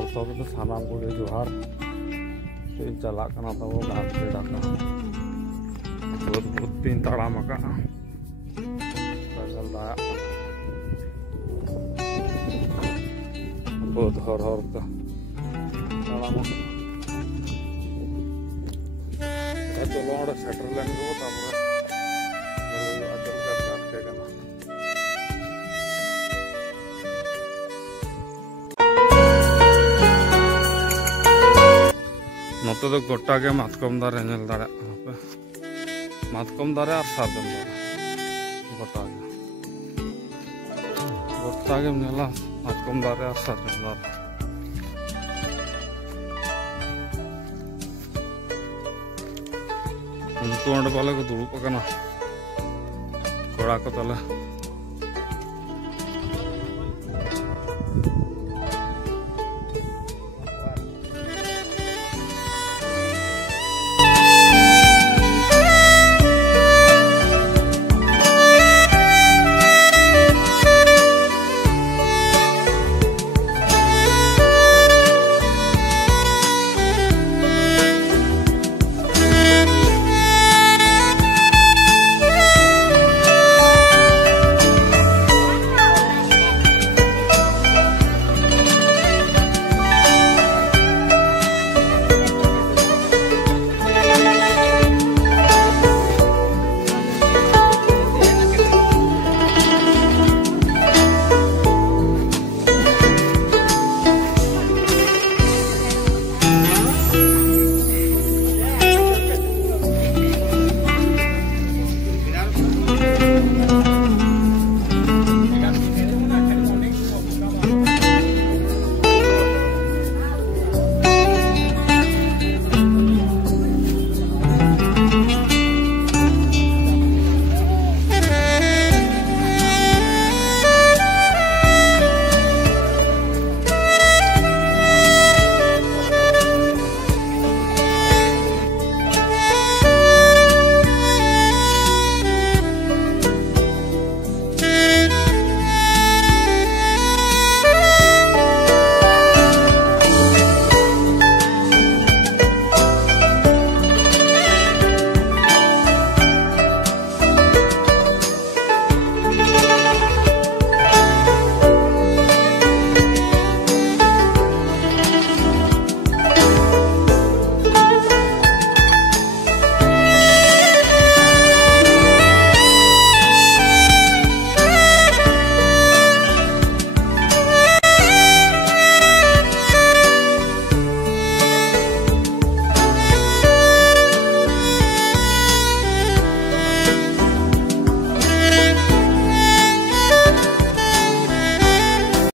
दर्शक तो सानाम को जोहार चला तब घास पेड़ा का बहुत बहुत तीन तड़ाम बहुत हर हर का चलो सेटर लेन को नोते तो गोटा के मातकम दारे नेल दारे मातकम दारे और सारजम दारे गोटा के नेला मातकम दारे और सारजम दारे उनको अंडे वाले को दुड़ूब अकना कोड़ा को तले